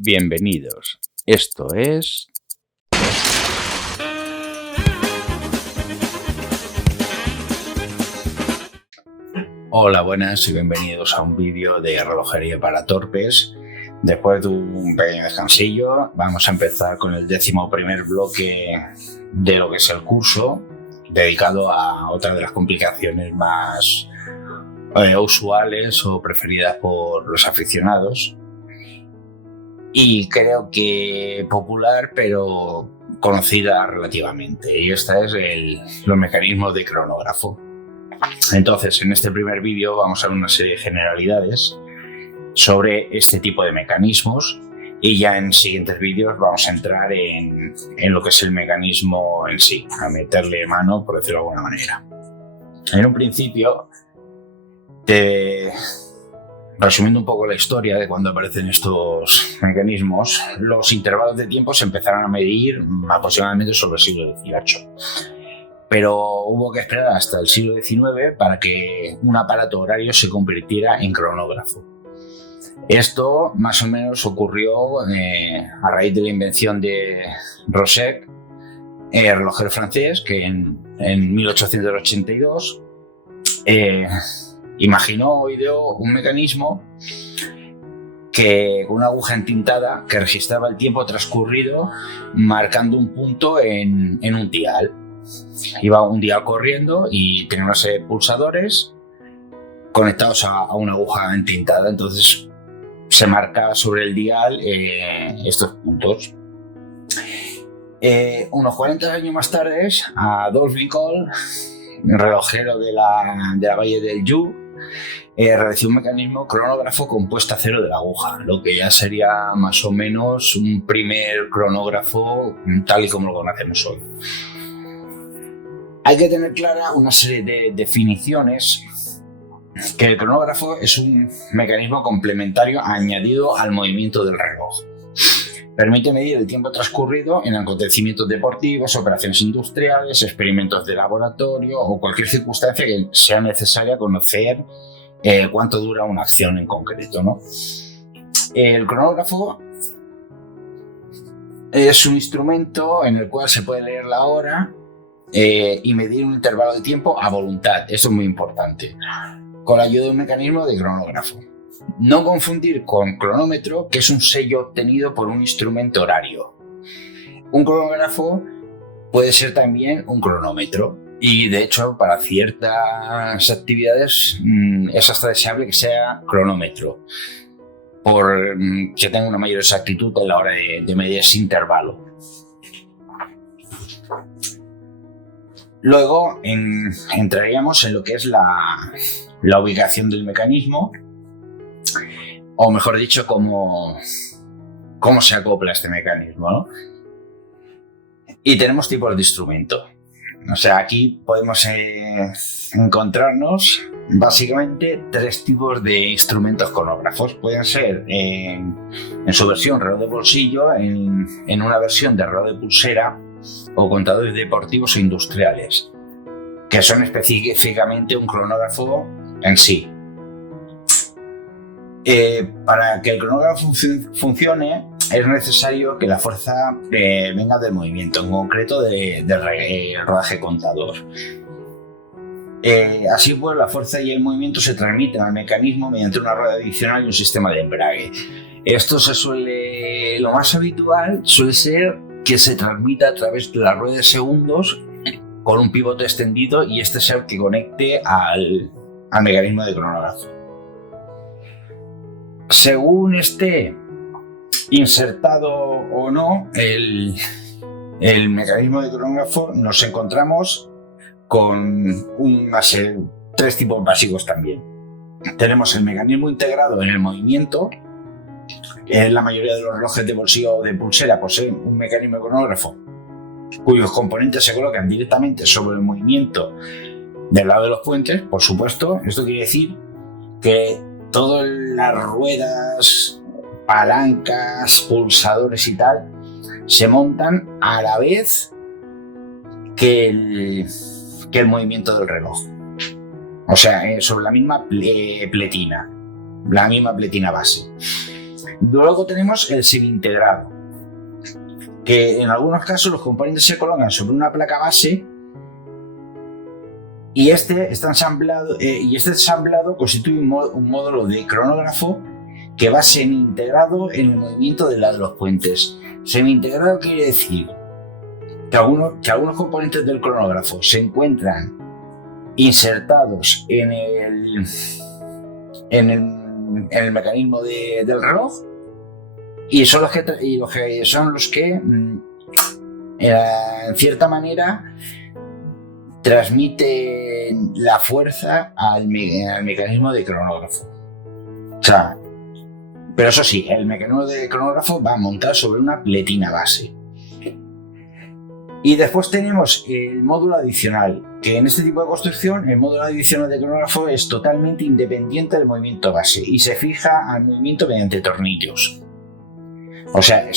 Bienvenidos. Esto es... Hola, buenas y bienvenidos a un vídeo de relojería para torpes. Después de un pequeño descansillo, vamos a empezar con el 11º bloque de lo que es el curso, dedicado a otra de las complicaciones más usuales o preferidas por los aficionados. Y creo que popular, pero conocida relativamente. Y esta es los mecanismos de cronógrafo. Entonces, en este primer vídeo vamos a ver una serie de generalidades sobre este tipo de mecanismos y ya en siguientes vídeos vamos a entrar en lo que es el mecanismo en sí, a meterle mano, por decirlo de alguna manera. En un principio, resumiendo un poco la historia de cuando aparecen estos mecanismos, los intervalos de tiempo se empezaron a medir aproximadamente sobre el siglo XVIII. Pero hubo que esperar hasta el siglo XIX para que un aparato horario se convirtiera en cronógrafo. Esto más o menos ocurrió a raíz de la invención de Rosset, relojero francés, que en 1882 imaginó o ideó un mecanismo con una aguja entintada que registraba el tiempo transcurrido marcando un punto en un dial. Iba un dial corriendo y tenía una serie de pulsadores conectados a una aguja entintada. Entonces se marca sobre el dial estos puntos. Unos 40 años más tarde, Adolphe Nicole, relojero de la Valle del Joux, realizó un mecanismo cronógrafo con puesta a cero de la aguja, lo que ya sería más o menos un primer cronógrafo tal y como lo conocemos hoy. Hay que tener clara una serie de definiciones, que el cronógrafo es un mecanismo complementario añadido al movimiento del reloj. Permite medir el tiempo transcurrido en acontecimientos deportivos, operaciones industriales, experimentos de laboratorio o cualquier circunstancia que sea necesaria conocer cuánto dura una acción en concreto, ¿no? El cronógrafo es un instrumento en el cual se puede leer la hora y medir un intervalo de tiempo a voluntad. Esto es muy importante, con la ayuda de un mecanismo de cronógrafo. No confundir con cronómetro, que es un sello obtenido por un instrumento horario. Un cronógrafo puede ser también un cronómetro y, de hecho, para ciertas actividades es hasta deseable que sea cronómetro, por que tenga una mayor exactitud a la hora de medir ese intervalo. Luego entraríamos en lo que es la ubicación del mecanismo, o mejor dicho, cómo se acopla este mecanismo, ¿no? Y tenemos tipos de instrumento. O sea, aquí podemos encontrarnos básicamente 3 tipos de instrumentos cronógrafos. Pueden ser en su versión reloj de bolsillo, en una versión de reloj de pulsera o contadores deportivos o industriales, que son específicamente un cronógrafo en sí. Para que el cronógrafo funcione es necesario que la fuerza venga del movimiento, en concreto del rodaje contador. Así pues, la fuerza y el movimiento se transmiten al mecanismo mediante una rueda adicional y un sistema de embrague. Esto lo más habitual suele ser que se transmita a través de la rueda de segundos con un pivote extendido, y este es el que conecte al mecanismo de cronógrafo. Según esté insertado o no el mecanismo de cronógrafo, nos encontramos con 3 tipos básicos también. Tenemos el mecanismo integrado en el movimiento. La mayoría de los relojes de bolsillo o de pulsera poseen un mecanismo de cronógrafo cuyos componentes se colocan directamente sobre el movimiento del lado de los puentes. Por supuesto, esto quiere decir que todas las ruedas, palancas, pulsadores y tal se montan a la vez que el movimiento del reloj. O sea, sobre la misma pletina base. Luego tenemos el semi-integrado, que en algunos casos los componentes se colocan sobre una placa base y este ensamblado constituye un módulo de cronógrafo que va semi-integrado en el movimiento de los puentes. Semi-integrado quiere decir que algunos componentes del cronógrafo se encuentran insertados en el mecanismo del reloj y son los que en cierta manera transmiten la fuerza al mecanismo de cronógrafo. O sea, pero eso sí, el mecanismo de cronógrafo va montado sobre una pletina base. Y después tenemos el módulo adicional, que en este tipo de construcción el módulo adicional de cronógrafo es totalmente independiente del movimiento base y se fija al movimiento mediante tornillos. O sea,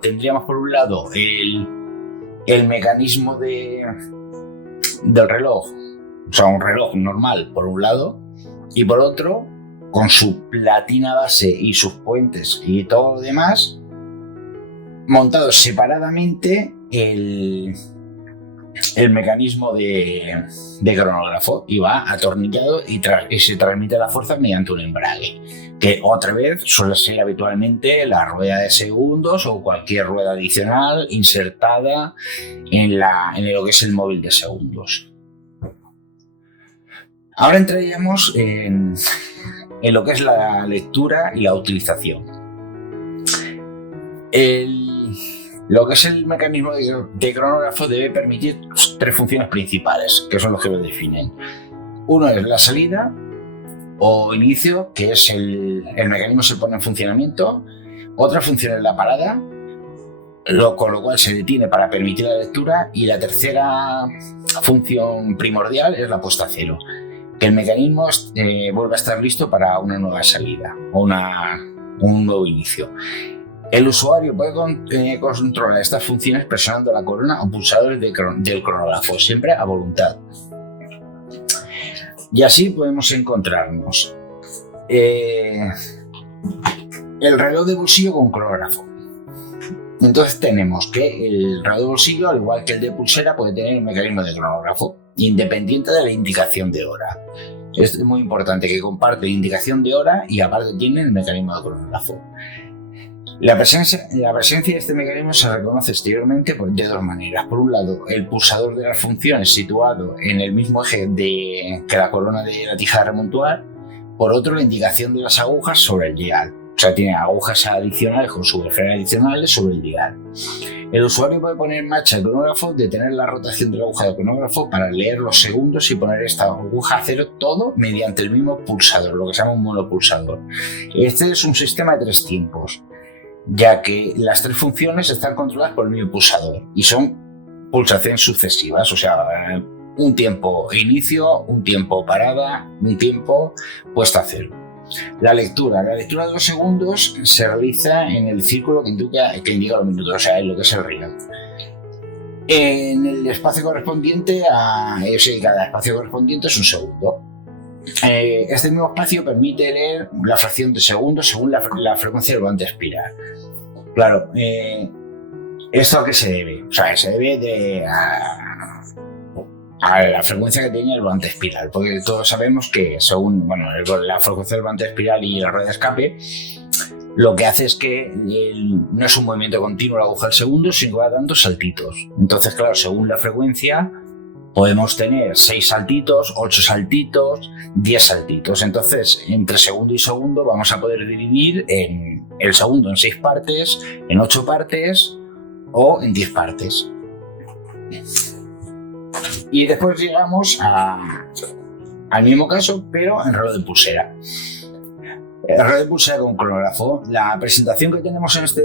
tendríamos por un lado el mecanismo del reloj, o sea, un reloj normal por un lado, y por otro, con su platina base y sus puentes y todo lo demás, montados separadamente el mecanismo de cronógrafo y va atornillado y se transmite la fuerza mediante un embrague, que otra vez suele ser habitualmente la rueda de segundos o cualquier rueda adicional insertada en lo que es el móvil de segundos. Ahora entraríamos en lo que es la lectura y la utilización. Lo que es el mecanismo de cronógrafo debe permitir tres funciones principales, que son los que lo definen. Uno es la salida o inicio, que es el mecanismo se pone en funcionamiento. Otra función es la parada, con lo cual se detiene para permitir la lectura. Y la tercera función primordial es la puesta a cero, que el mecanismo vuelva a estar listo para una nueva salida o un nuevo inicio. El usuario puede controlar estas funciones presionando la corona o pulsadores del cronógrafo, siempre a voluntad. Y así podemos encontrarnos el reloj de bolsillo con cronógrafo. Entonces tenemos que el reloj de bolsillo, al igual que el de pulsera, puede tener un mecanismo de cronógrafo independiente de la indicación de hora. Es muy importante que comparte indicación de hora y aparte tiene el mecanismo de cronógrafo. La presencia de este mecanismo se reconoce exteriormente de dos maneras. Por un lado, el pulsador de las funciones situado en el mismo eje que la corona de la tija de remontuar. Por otro, la indicación de las agujas sobre el dial. O sea, tiene agujas adicionales con subfrenes adicionales sobre el dial. El usuario puede poner en marcha el cronógrafo, detener la rotación de la aguja del cronógrafo para leer los segundos y poner esta aguja a cero, todo mediante el mismo pulsador, lo que se llama un monopulsador. Este es un sistema de 3 tiempos, ya que las 3 funciones están controladas por el mismo pulsador y son pulsaciones sucesivas, o sea, un tiempo inicio, un tiempo parada, un tiempo puesta a cero. La lectura de los segundos se realiza en el círculo que indica los minutos, o sea, en lo que es el reloj. En el espacio correspondiente cada espacio correspondiente es un segundo. Este mismo espacio permite leer la fracción de segundos según la frecuencia del volante espiral. Claro, ¿esto a qué se debe? O sea, se debe a la frecuencia que tiene el volante espiral, porque todos sabemos que según la frecuencia del volante espiral y la rueda de escape, lo que hace es que no es un movimiento continuo la aguja al segundo, sino que va dando saltitos. Entonces, claro, según la frecuencia podemos tener 6 saltitos, 8 saltitos, 10 saltitos. Entonces, entre segundo y segundo vamos a poder dividir el segundo en 6 partes, en 8 partes o en 10 partes. Y después llegamos al mismo caso, pero en reloj de pulsera. El reloj de pulsera con cronógrafo. La presentación que tenemos en este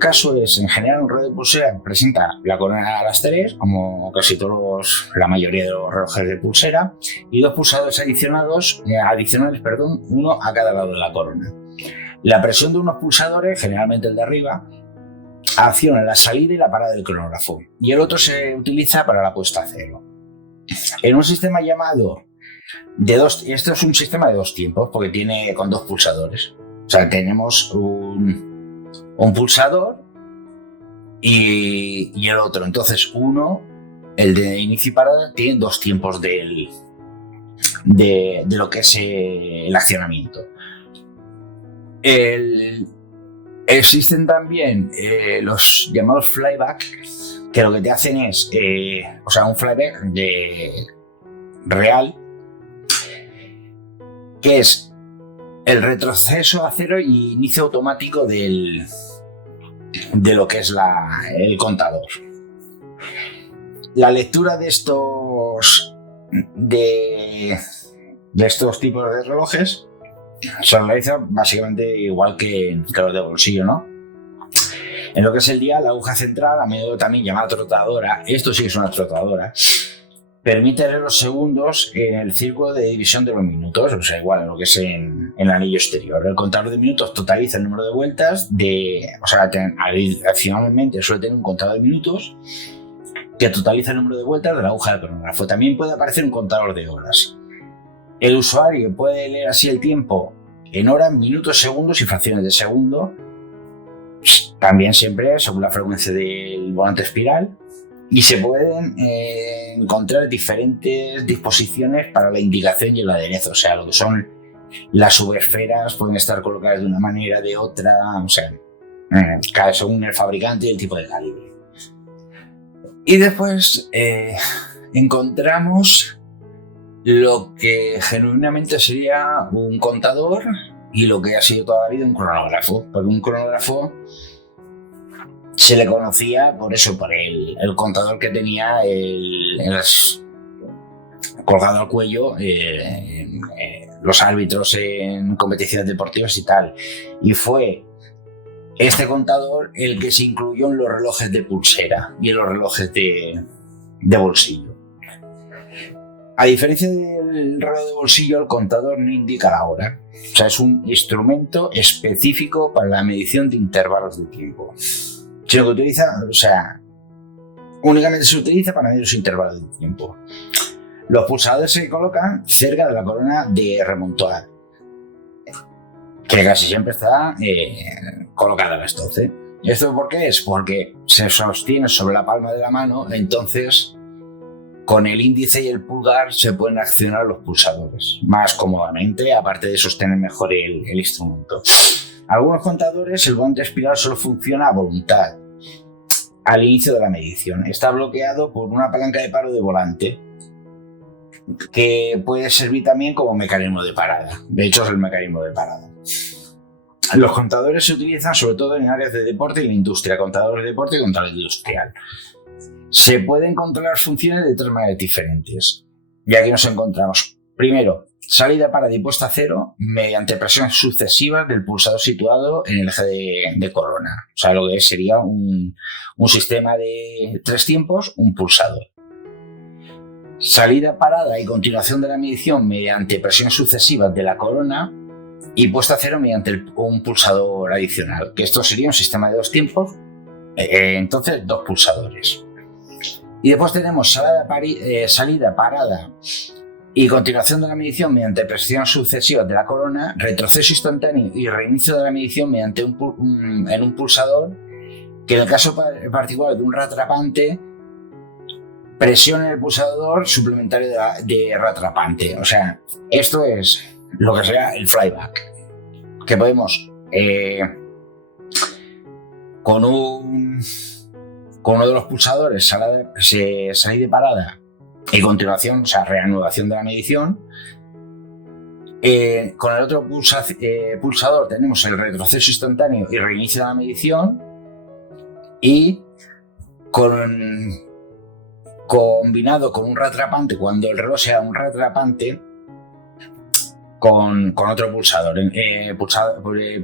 caso es, en general, un reloj de pulsera presenta la corona a las 3, como casi la mayoría de los relojes de pulsera, y 2 pulsadores adicionales, uno a cada lado de la corona. La presión de unos pulsadores, generalmente el de arriba, acciona la salida y la parada del cronógrafo, y el otro se utiliza para la puesta a cero. En un sistema llamado esto es un sistema de 2 tiempos porque tiene con 2 pulsadores. O sea, tenemos un pulsador y el otro. Entonces, uno, el de inicio y parada, tiene dos tiempos de lo que es el accionamiento. Existen también los llamados flyback, que lo que te hacen es, un flyback real, que es el retroceso a cero y inicio automático de lo que es el contador. La lectura de estos tipos de relojes se realiza básicamente igual que los de bolsillo, ¿no? En lo que es el día, la aguja central, a menudo también llamada trotadora, esto sí es una trotadora, permite leer los segundos en el círculo de división de los minutos, o sea, igual en lo que es en el anillo exterior. El contador de minutos totaliza el número de vueltas adicionalmente suele tener un contador de minutos que totaliza el número de vueltas de la aguja del cronógrafo. También puede aparecer un contador de horas. El usuario puede leer así el tiempo en horas, minutos, segundos y fracciones de segundo, también siempre según la frecuencia del volante espiral. Y se pueden encontrar diferentes disposiciones para la indicación y el aderezo. O sea, lo que son las subesferas pueden estar colocadas de una manera, de otra, o sea, según el fabricante y el tipo de calibre. Y después encontramos lo que genuinamente sería un contador y lo que ha sido toda la vida un cronógrafo. Porque un cronógrafo se le conocía por eso, por el contador que tenía colgado al cuello los árbitros en competiciones deportivas y tal. Y fue este contador el que se incluyó en los relojes de pulsera y en los relojes de bolsillo. A diferencia del reloj de bolsillo, el contador no indica la hora. O sea, es un instrumento específico para la medición de intervalos de tiempo. Sino que únicamente se utiliza para medir los intervalos de tiempo. Los pulsadores se colocan cerca de la corona de remontar, que casi siempre está colocada a las 12. ¿Esto por qué es? Porque se sostiene sobre la palma de la mano, entonces con el índice y el pulgar se pueden accionar los pulsadores más cómodamente, aparte de sostener mejor el instrumento. Algunos contadores, el volante espiral solo funciona a voluntad al inicio de la medición. Está bloqueado por una palanca de paro de volante que puede servir también como mecanismo de parada. De hecho, es el mecanismo de parada. Los contadores se utilizan sobre todo en áreas de deporte y la industria, contadores de deporte y contadores industrial. Se pueden controlar funciones de tres maneras diferentes. Y aquí nos encontramos. Primero, salida parada y puesta a cero mediante presiones sucesivas del pulsador situado en el eje de corona. O sea, lo que sería un sistema de 3 tiempos, un pulsador. Salida parada y continuación de la medición mediante presiones sucesivas de la corona y puesta a cero mediante un pulsador adicional, que esto sería un sistema de 2 tiempos, entonces 2 pulsadores. Y después tenemos salida parada y continuación de la medición mediante presiones sucesivas de la corona, retroceso instantáneo y reinicio de la medición mediante en un pulsador, que en el caso particular de un reatrapante, presión en el pulsador suplementario de reatrapante. O sea, esto es lo que sería el flyback, que podemos con uno de los pulsadores salida de parada y continuación, o sea, reanudación de la medición. Con el otro pulsador tenemos el retroceso instantáneo y reinicio de la medición, y combinado con un reatrapante, cuando el reloj sea un reatrapante, con otro pulsador,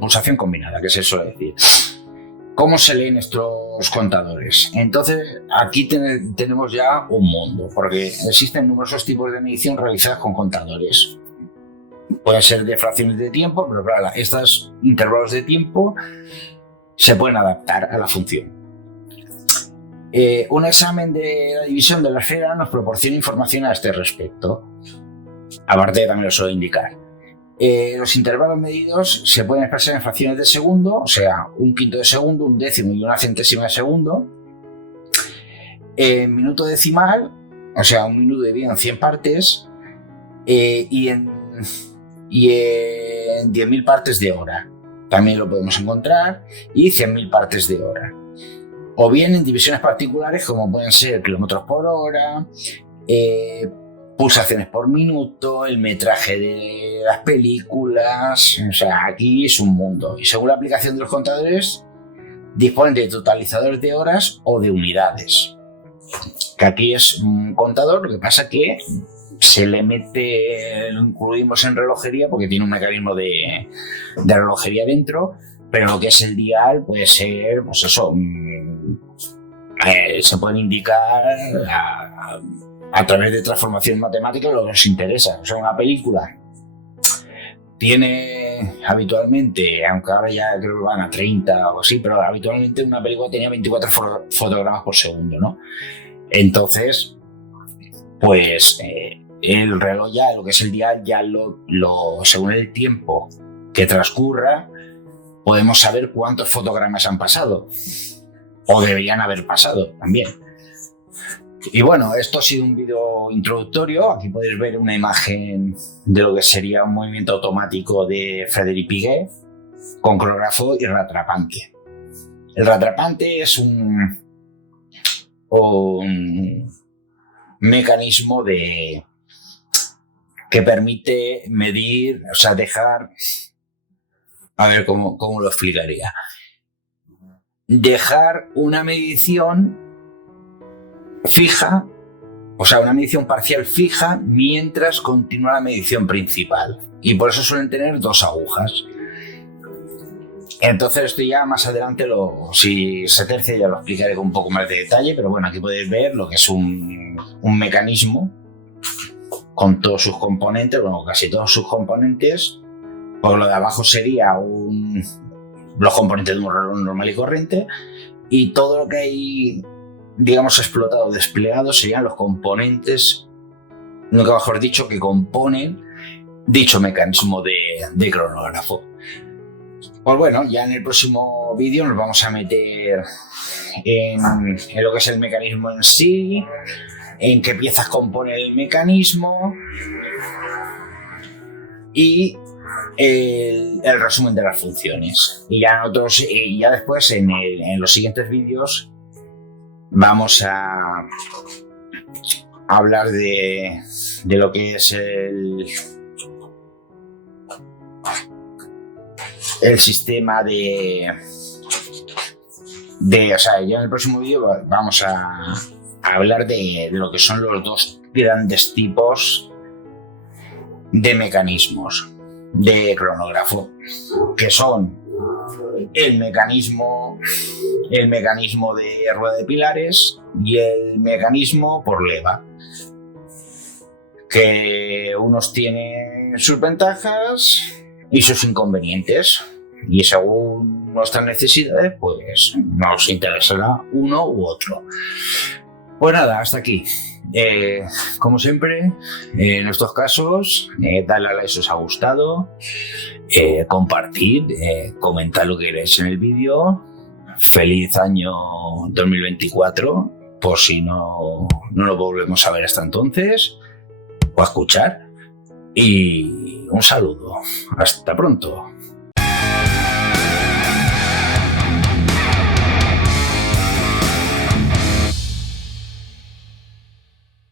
pulsación combinada, que se suele decir. ¿Cómo se leen estos contadores? Entonces, aquí tenemos ya un mundo, porque existen numerosos tipos de medición realizadas con contadores. Pueden ser de fracciones de tiempo, pero claro, estos intervalos de tiempo se pueden adaptar a la función. Un examen de la división de la esfera nos proporciona información a este respecto. Aparte, también lo suelo indicar. Los intervalos medidos se pueden expresar en fracciones de segundo, o sea, un quinto de segundo, un décimo y una centésima de segundo. En minuto decimal, o sea, un minuto dividido en 100 partes, y en 10.000 partes de hora. También lo podemos encontrar, y 100.000 partes de hora. O bien en divisiones particulares como pueden ser kilómetros por hora, pulsaciones por minuto, el metraje de las películas. O sea, aquí es un mundo. Y según la aplicación de los contadores, disponen de totalizadores de horas o de unidades. Que aquí es un contador, lo que pasa que se le mete, lo incluimos en relojería porque tiene un mecanismo de relojería dentro, pero lo que es el dial puede ser, pues eso, se pueden indicar a través de transformaciones matemáticas lo que nos interesa. O sea, una película tiene habitualmente, aunque ahora ya creo que van a 30 o así, pero habitualmente una película tenía 24 fotogramas por segundo, ¿no? Entonces, pues el reloj ya, lo que es el dial, ya según el tiempo que transcurra, podemos saber cuántos fotogramas han pasado o deberían haber pasado también. Y bueno, esto ha sido un vídeo introductorio. Aquí podéis ver una imagen de lo que sería un movimiento automático de Frédéric Piguet con cronógrafo y reatrapante. El reatrapante es un mecanismo que permite medir, o sea, dejar, a ver cómo lo explicaría, dejar una medición fija, o sea, una medición parcial fija mientras continúa la medición principal, y por eso suelen tener dos agujas. Entonces esto ya más adelante, si se tercia, ya lo explicaré con un poco más de detalle, pero bueno, aquí podéis ver lo que es un mecanismo con todos sus componentes, bueno, casi todos sus componentes. Por lo de abajo sería los componentes de un reloj normal y corriente, y todo lo que hay, digamos, explotado o desplegado serían los componentes, nunca mejor dicho, que componen dicho mecanismo de cronógrafo. Pues bueno, ya en el próximo vídeo nos vamos a meter en lo que es el mecanismo en sí, en qué piezas compone el mecanismo y el resumen de las funciones. Y ya nosotros, ya después en los siguientes vídeos vamos a hablar de lo que es el sistema o sea, ya en el próximo vídeo vamos a hablar de lo que son los dos grandes tipos de mecanismos de cronógrafo, que son el mecanismo de rueda de pilares y el mecanismo por leva, que unos tienen sus ventajas y sus inconvenientes, y según nuestras necesidades pues nos interesará uno u otro. Pues nada, hasta aquí. Como siempre, en estos casos, dadle a like si os ha gustado, compartid, comentad lo que queréis en el vídeo. Feliz año 2024, por si no lo volvemos a ver hasta entonces, o a escuchar. Y un saludo. Hasta pronto.